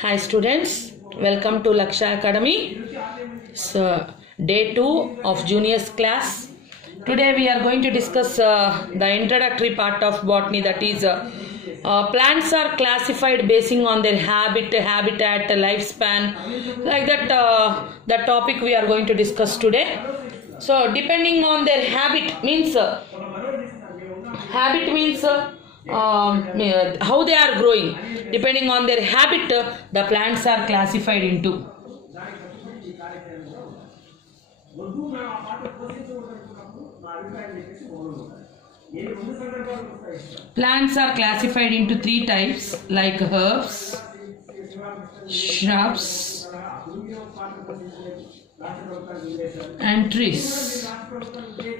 Hi students, welcome to Laksha Academy. So, day 2 of juniors class. Today we are going to discuss the introductory part of botany, that is plants are classified basing on their habitat, lifespan, like that the topic we are going to discuss today. So depending on their habit means how they are growing. Depending on their habit, the plants are classified into. Plants are classified into 3 types, like herbs, shrubs, and trees.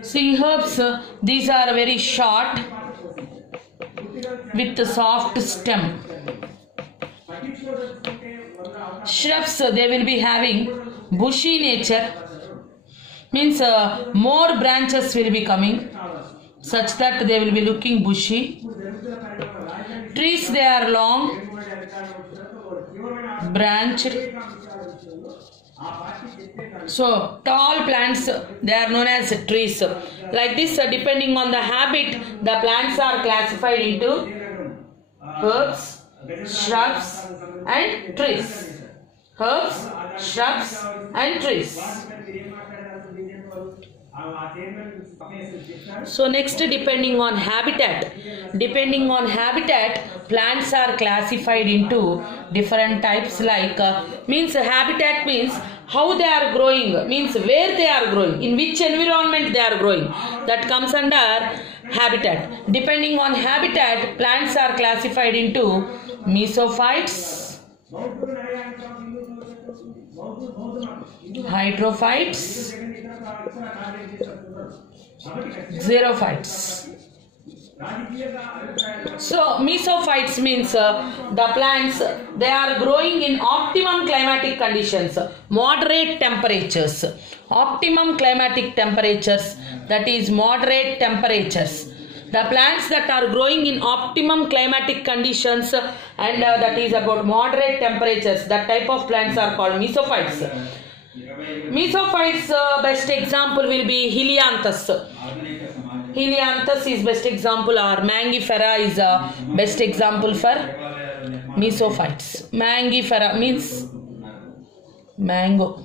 See, herbs, these are very short with a soft stem. Shrubs, they will be having bushy nature, means more branches will be coming such that they will be looking bushy. Trees, they are long, branched. So tall plants, they are known as trees. Like this, depending on the habit, the plants are classified into herbs, shrubs, and trees. Herbs, shrubs, and trees. So next, depending on habitat, plants are classified into different types, like means habitat means how they are growing, means where they are growing, in which environment they are growing, that comes under habitat. Depending on habitat, plants are classified into mesophytes, hydrophytes, xerophytes. So mesophytes means the plants, they are growing in optimum climatic conditions, moderate temperatures. Optimum climatic temperatures, that is moderate temperatures. The plants that are growing in optimum climatic conditions and that is about moderate temperatures, that type of plants are called mesophytes. Mesophytes, best example will be Helianthus. Helianthus is best example, or Mangifera is best example for mesophytes. Mangifera means mango,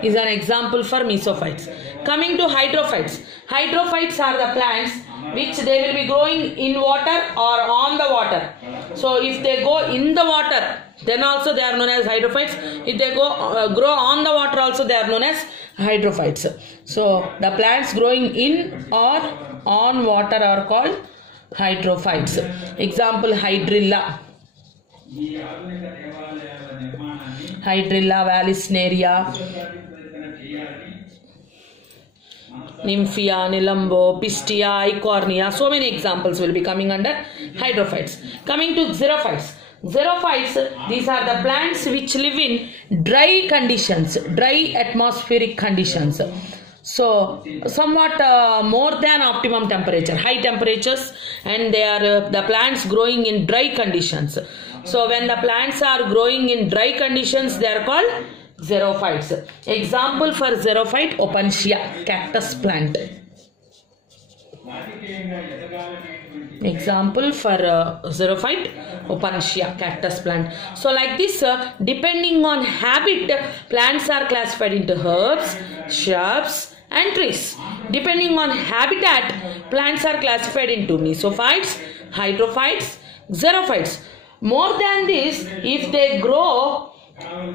is an example for mesophytes. Coming to hydrophytes. Hydrophytes are the plants which they will be growing in water or on the water. So if they go in the water, then also they are known as hydrophytes. If they go grow on the water, also they are known as hydrophytes. So the plants growing in or on water are called hydrophytes. Example, Hydrilla. Hydrilla vallisneria, Nymphia, Nilambo, Pistia, Eichhornia. So many examples will be coming under hydrophytes. Coming to xerophytes. Xerophytes, these are the plants which live in dry conditions, dry atmospheric conditions. So somewhat more than optimum temperature, high temperatures, and they are the plants growing in dry conditions. So when the plants are growing in dry conditions, they are called xerophytes. Example for xerophyte, Opuntia, cactus plant. Example for xerophyte, Opuntia, cactus plant. So like this, depending on habit, plants are classified into herbs, shrubs, and trees. Depending on habitat, plants are classified into mesophytes, hydrophytes, xerophytes. More than this, if they grow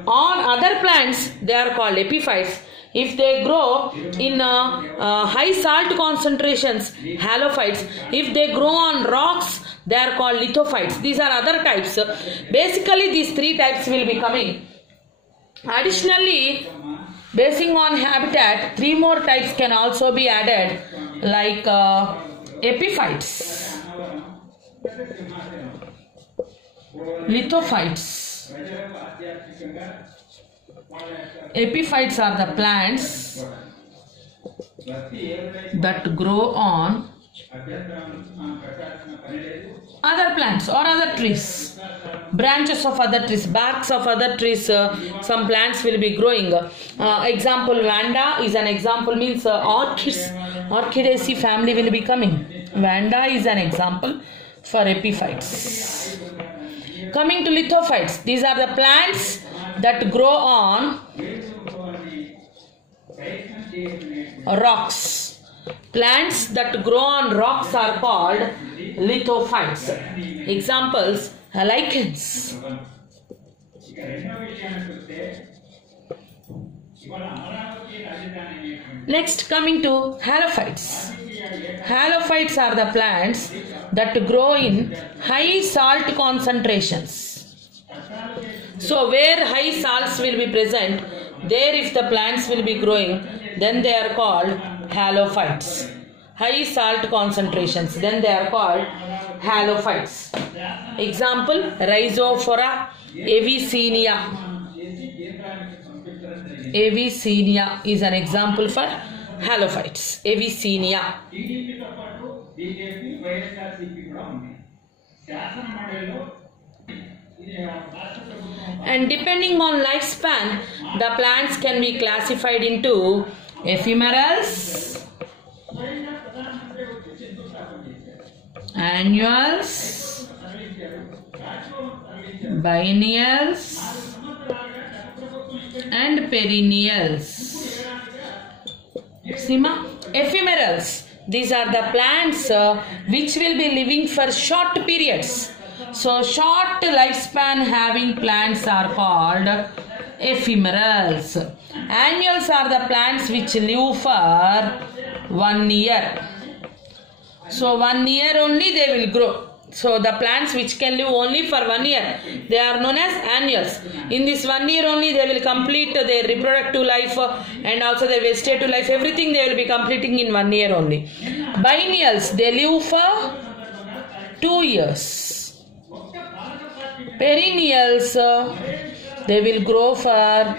on other plants, they are called epiphytes. If they grow in high salt concentrations, halophytes. If they grow on rocks, they are called lithophytes. These are other types. Basically, these 3 types will be coming. Additionally, basing on habitat, 3 more types can also be added, like epiphytes, lithophytes. Epiphytes are the plants that grow on other plants or other trees. branches of other trees, barks of other trees, some plants will be growing. Example, Vanda is an example, means orchids, Orchidaceae family will be coming. Vanda is an example for epiphytes. Coming to lithophytes, these are the plants that grow on rocks. Plants that grow on rocks are called lithophytes. Examples, lichens. Next, coming to halophytes. Halophytes are the plants that grow in high salt concentrations. So where high salts will be present, there if the plants will be growing, then they are called halophytes. High salt concentrations, then they are called halophytes. Example, Rhizophora avicennia. Avicennia is an example for halophytes. Avicennia. And depending on lifespan, the plants can be classified into ephemerals, annuals, biennials, and perennials. Sima, ephemerals. These are the plants which will be living for short periods. So short lifespan having plants are called ephemerals. Annuals are the plants which live for 1 year. So 1 year only they will grow. So the plants which can live only for 1 year, they are known as annuals. In this 1 year only they will complete their reproductive life and also their vegetative life. Everything they will be completing in 1 year only. Biennials, they live for 2 years. Perennials, they will grow for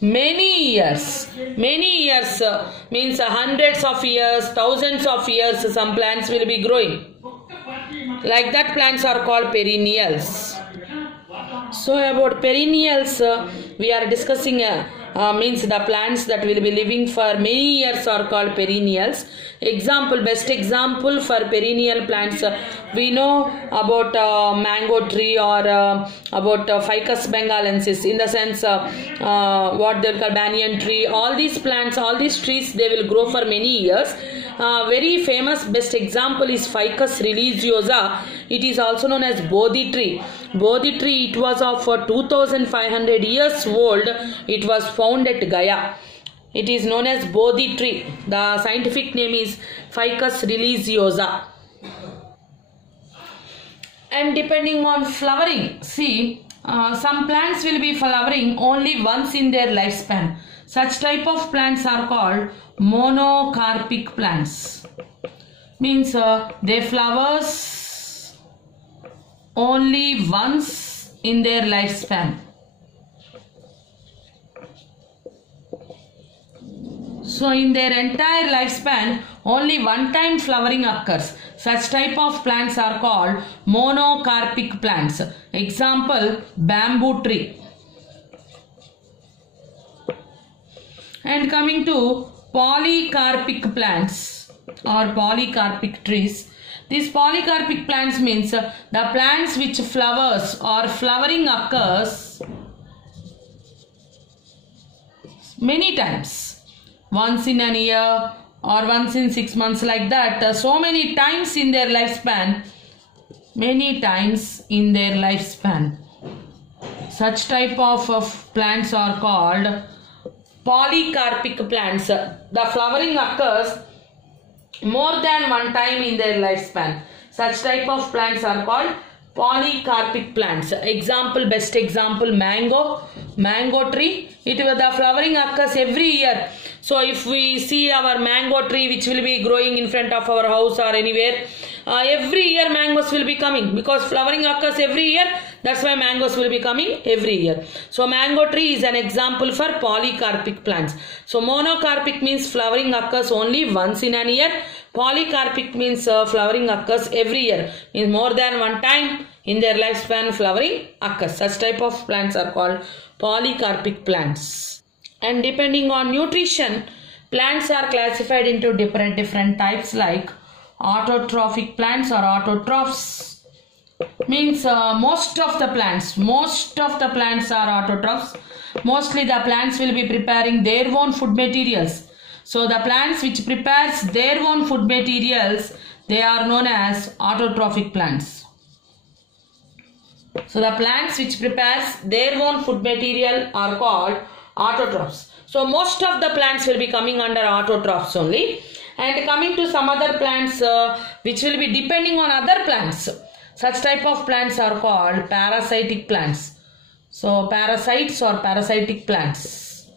many years. Many years means hundreds of years, thousands of years some plants will be growing. Like that plants are called perennials. So about perennials we are discussing means the plants that will be living for many years are called perennials. Example, best example for perennial plants, we know about mango tree or about Ficus bengalensis, in the sense what they call banyan tree. All these plants, all these trees, they will grow for many years. Very famous best example is Ficus religiosa. It is also known as Bodhi tree. Bodhi tree, it was of 2500 years old. It was found at Gaya. It is known as Bodhi tree. The scientific name is Ficus religiosa. And depending on flowering, see, some plants will be flowering only once in their lifespan. Such type of plants are called monocarpic plants. Means they flowers only once in their lifespan. So in their entire lifespan, only one time flowering occurs. Such type of plants are called monocarpic plants. Example, bamboo tree. And coming to polycarpic plants or polycarpic trees. These polycarpic plants means the plants which flowers or flowering occurs many times. Once in a year or once in 6 months, like that. So many times in their lifespan. Many times in their lifespan. Such type of plants are called polycarpic plants. The flowering occurs more than one time in their lifespan. Such type of plants are called polycarpic plants. Example, best example, mango tree. The flowering occurs every year. So if we see our mango tree which will be growing in front of our house or anywhere, every year mangoes will be coming because flowering occurs every year. That's why mangoes will be coming every year. So mango tree is an example for polycarpic plants. So monocarpic means flowering occurs only once in a year. Polycarpic means flowering occurs every year. Means more than one time in their lifespan flowering occurs. Such type of plants are called polycarpic plants. And depending on nutrition, plants are classified into different types like autotrophic plants or autotrophs. Means most of the plants are autotrophs. Mostly the plants will be preparing their own food materials. So the plants which prepares their own food materials, they are known as autotrophic plants. So the plants which prepares their own food material are called autotrophs. So most of the plants will be coming under autotrophs only. And coming to some other plants which will be depending on other plants. Such type of plants are called parasitic plants. So parasites or parasitic plants.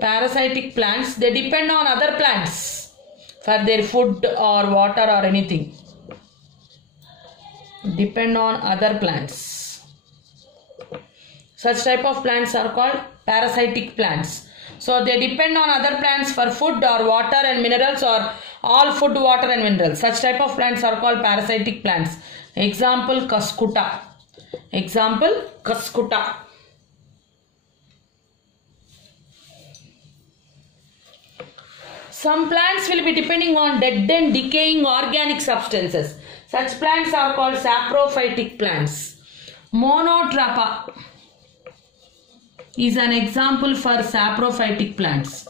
Parasitic plants, they depend on other plants for their food or water or anything. Depend on other plants. Such type of plants are called parasitic plants. So they depend on other plants for food or water and minerals, or all food, water and minerals. Such type of plants are called parasitic plants. Example, cuscuta. Example, cuscuta. Some plants will be depending on dead and decaying organic substances. Such plants are called saprophytic plants. Monotrapa is an example for saprophytic plants.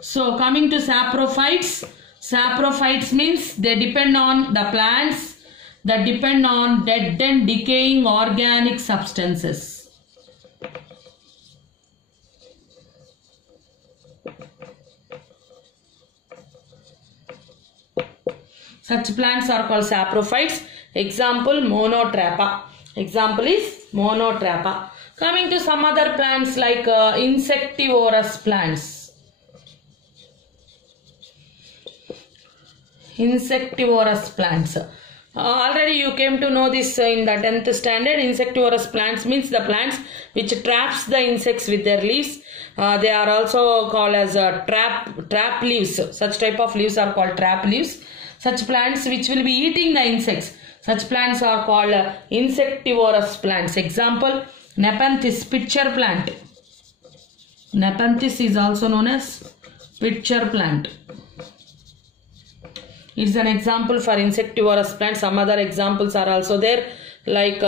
So coming to saprophytes, saprophytes means they depend on the plants that depend on dead and decaying organic substances. Such plants are called saprophytes. Example, monotrapa. Example is monotrapa. Coming to some other plants like insectivorous plants. Insectivorous plants. Already you came to know this in the 10th standard. Insectivorous plants means the plants which traps the insects with their leaves. They are also called as trap leaves. Such type of leaves are called trap leaves. Such plants which will be eating the insects. Such plants are called insectivorous plants. Example, Nepenthes, pitcher plant. Nepenthes is also known as pitcher plant. It is an example for insectivorous plants. Some other examples are also there, like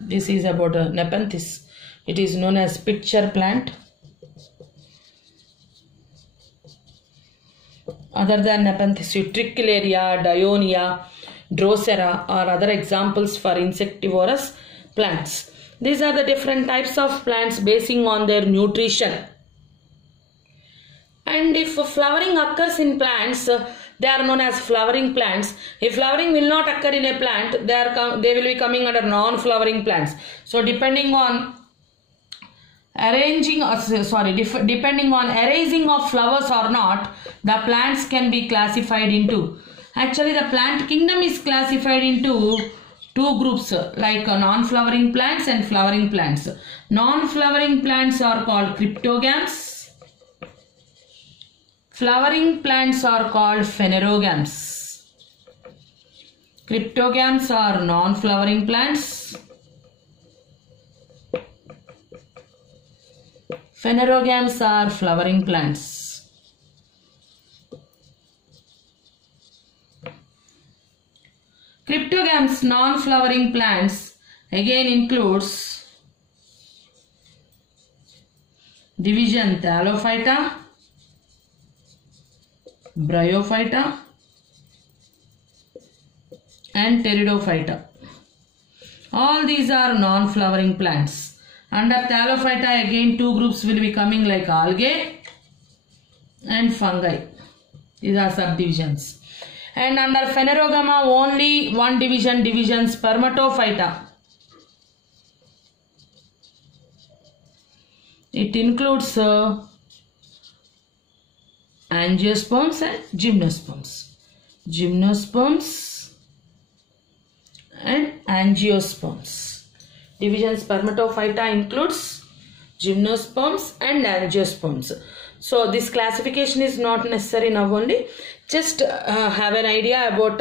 this is about Nepenthes. It is known as pitcher plant. Other than Nepenthes, Utricularia, Dionia, Drosera are other examples for insectivorous plants. These are the different types of plants basing on their nutrition. And if flowering occurs in plants, they are known as flowering plants. If flowering will not occur in a plant, they will be coming under non-flowering plants. So depending on depending on arising of flowers or not, the plants can be classified into. Actually, the plant kingdom is classified into two groups like non-flowering plants and flowering plants. Non-flowering plants are called cryptogams. Flowering plants are called phanerogams. Cryptogams are non-flowering plants. Phanerogams are flowering plants. Cryptogams, non-flowering plants, again includes division Thallophyta, Bryophyta and Pteridophyta. All these are non-flowering plants. Under Thallophyta again two groups will be coming like algae and fungi. These are subdivisions. And under Phanerogama only one division Spermatophyta. It includes angiosperms and gymnosperms. Gymnosperms and angiosperms. Division Spermatophyta includes gymnosperms and angiosperms. So this classification is not necessary now only. Just have an idea about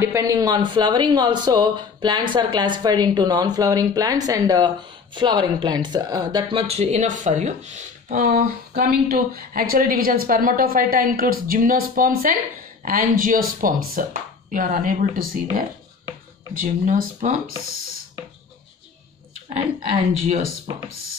depending on flowering also, plants are classified into non-flowering plants and flowering plants. That much enough for you. Coming to actual division, spermatophyta includes gymnosperms and angiosperms. You are unable to see there. Gymnosperms and angiosperms.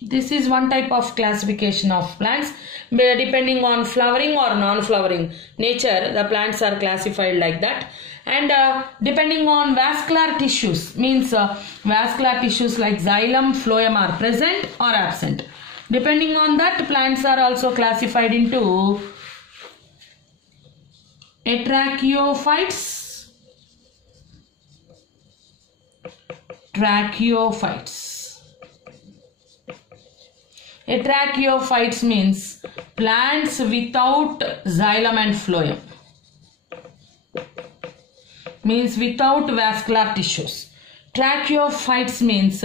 This is one type of classification of plants. Depending on flowering or non-flowering nature, the plants are classified like that. And depending on vascular tissues, means vascular tissues like xylem, phloem are present or absent. Depending on that, plants are also classified into atracheophytes, tracheophytes. Atracheophytes means plants without xylem and phloem, means without vascular tissues. Tracheophytes means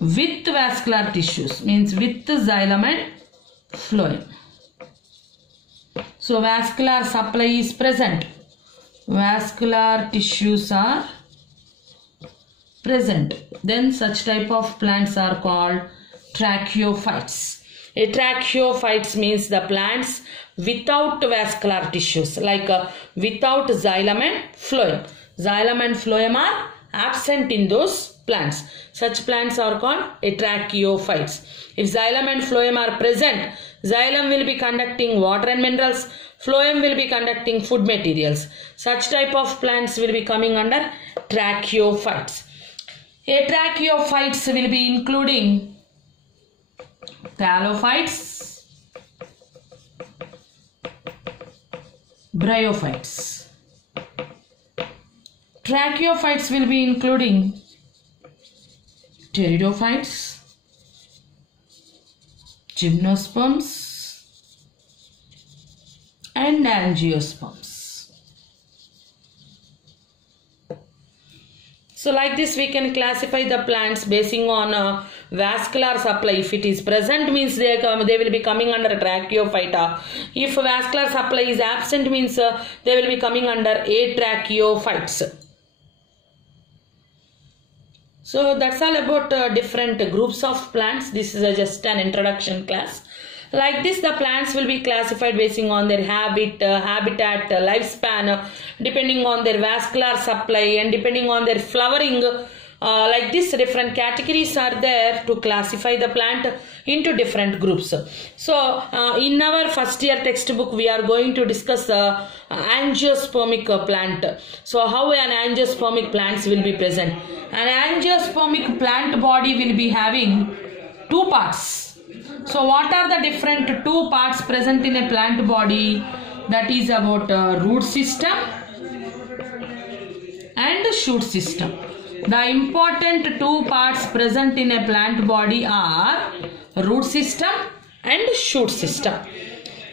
with vascular tissues, means with xylem and phloem. So vascular supply is present, vascular tissues are present, then such type of plants are called tracheophytes. Atracheophytes means the plants without vascular tissues, like without xylem and phloem. Xylem and phloem are absent in those plants. Such plants are called atracheophytes. If xylem and phloem are present, xylem will be conducting water and minerals, phloem will be conducting food materials. Such type of plants will be coming under tracheophytes. Atracheophytes will be including thallophytes, bryophytes. Tracheophytes will be including pteridophytes, gymnosperms and angiosperms. So like this we can classify the plants basing on vascular supply. If it is present means they will be coming under tracheophyta. If vascular supply is absent means they will be coming under atracheophytes. So that's all about different groups of plants. This is just an introduction class. Like this, the plants will be classified basing on their habitat, lifespan, depending on their vascular supply and depending on their flowering. Like this, different categories are there to classify the plant into different groups. So in our first year textbook we are going to discuss angiospermic plant. So how an angiospermic plants will be present. An angiospermic plant body will be having two parts. So what are the different two parts present in a plant body? That is about root system and shoot system. The important two parts present in a plant body are root system and shoot system.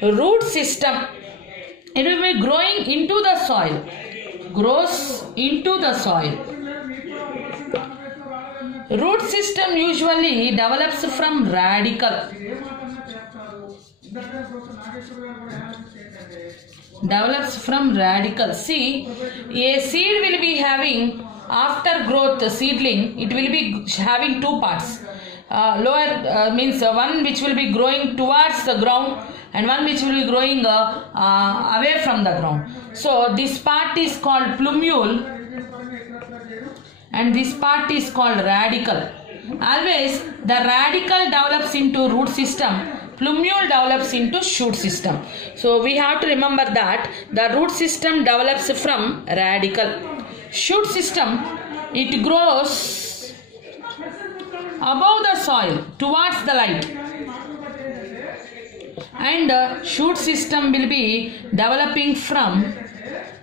Root system, it will be growing into the soil, grows into the soil. Root system usually develops from radicle. Develops from radicle. See, a seed will be having, after growth seedling, it will be having two parts. Lower means one which will be growing towards the ground and one which will be growing away from the ground. So this part is called plumule and this part is called radicle. Always the radicle develops into root system, plumule develops into shoot system. So we have to remember that the root system develops from radicle. Shoot system, it grows above the soil towards the light, and shoot system will be developing from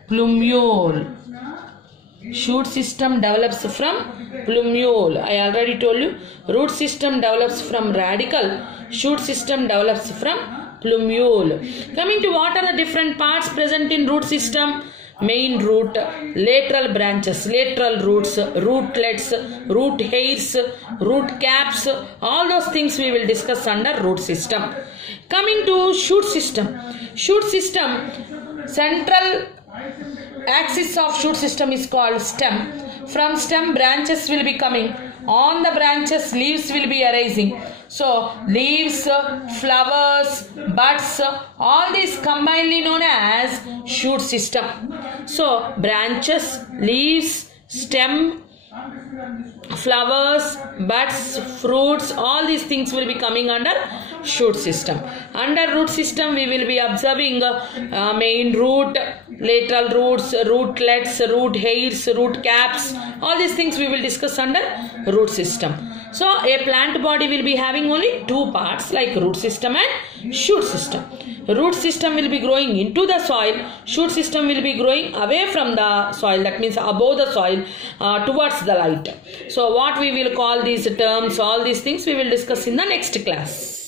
plumule. Shoot system develops from plumule. I already told you, root system develops from radicle, shoot system develops from plumule. Coming to what are the different parts present in root system? main root, lateral branches, lateral roots, rootlets, root hairs, root caps, all those things we will discuss under root system. Coming to shoot system. Shoot system, central axis of shoot system is called stem. From stem, branches will be coming. On the branches, leaves will be arising. So, leaves, flowers, buds, all these combinedly known as shoot system. So, branches, leaves, stem, flowers, buds, fruits, all these things will be coming under shoot system. Under root system, we will be observing main root, lateral roots, rootlets, root hairs, root caps, all these things we will discuss under root system. So, a plant body will be having only two parts like root system and shoot system. Root system will be growing into the soil, shoot system will be growing away from the soil, that means above the soil towards the light. So, what we will call these terms, all these things we will discuss in the next class.